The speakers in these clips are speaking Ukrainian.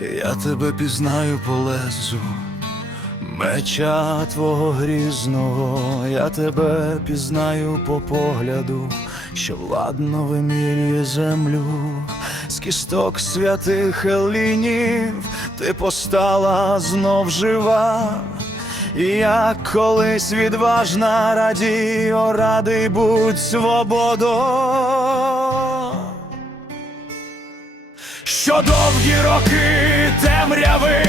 Я тебе пізнаю по лезу, меча твого грізного, я тебе пізнаю по погляду, що владно вимірює землю, з кісток святих елінів ти постала знов жива. І як колись відважна радіо, радий будь свободо. Що довгі роки темряви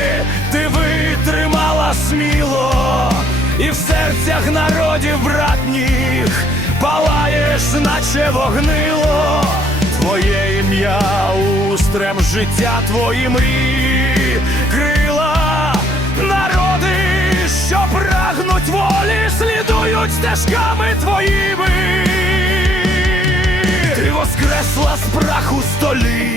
ти витримала сміло, і в серцях народів братніх палаєш, наче вогнило, твоє ім'я устрем життя, твої мрії, крила, народи, що прагнуть волі, слідують стежками твоїми. Ти воскресла з праху століть,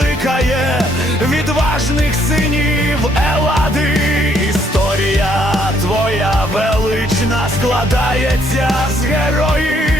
закликає відважних синів Елади. Історія твоя велична складається з героїв,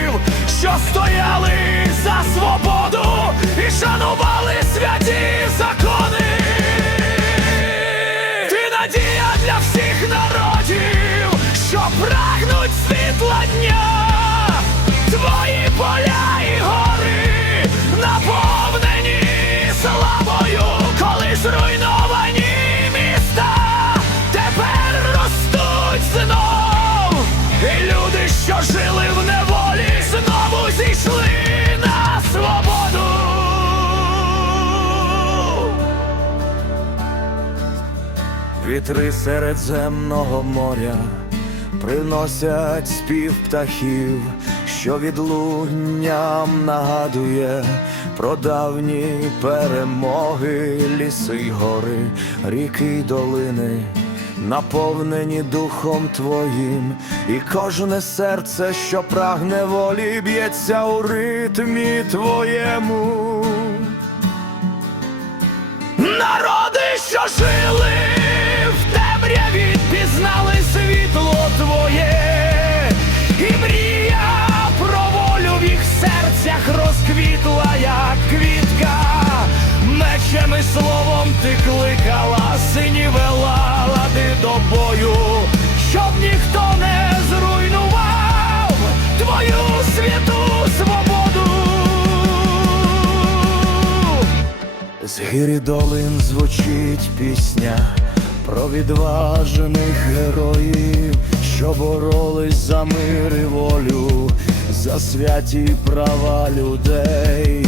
Вітри середземного моря приносять спів птахів, що відлунням нагадує про давні перемоги, ліси й гори, ріки й долини. Наповнені духом твоїм, і кожне серце, що прагне волі, б'ється у ритмі твоєму. Народи, що жили З гірі долин звучить пісня про відважених героїв, що боролись за мир і волю, за святі права людей,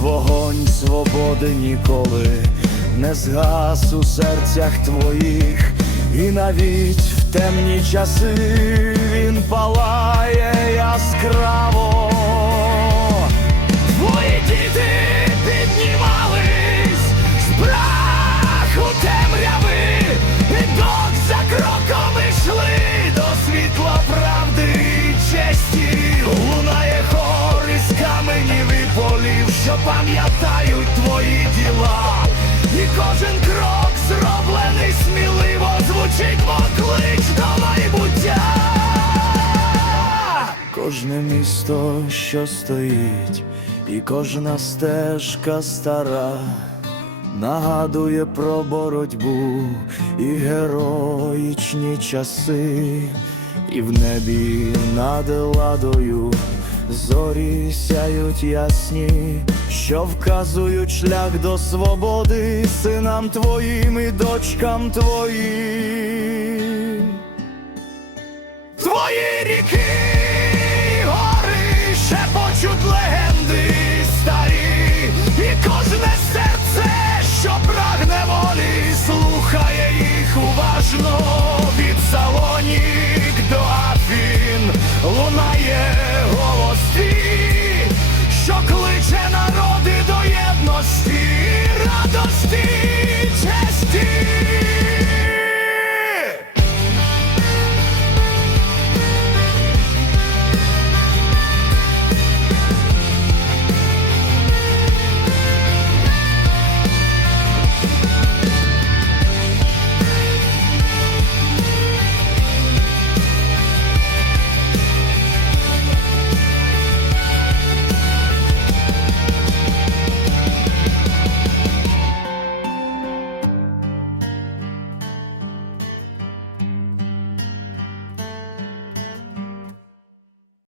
вогонь свободи ніколи не згас у серцях твоїх, і навіть в темні часи він палає яскраво. Пам'ятають твої діла. І кожен крок зроблений сміливо звучить поклич до майбуття. Кожне місто, що стоїть, і кожна стежка стара, нагадує про боротьбу і героїчні часи, і в небі над ладою зорі сяють ясні, що вказують шлях до свободи синам твоїм і дочкам твоїм. Твої ріки гори ще почуть легенди старі, і кожне серце, що прагне волі, слухає їх уважно,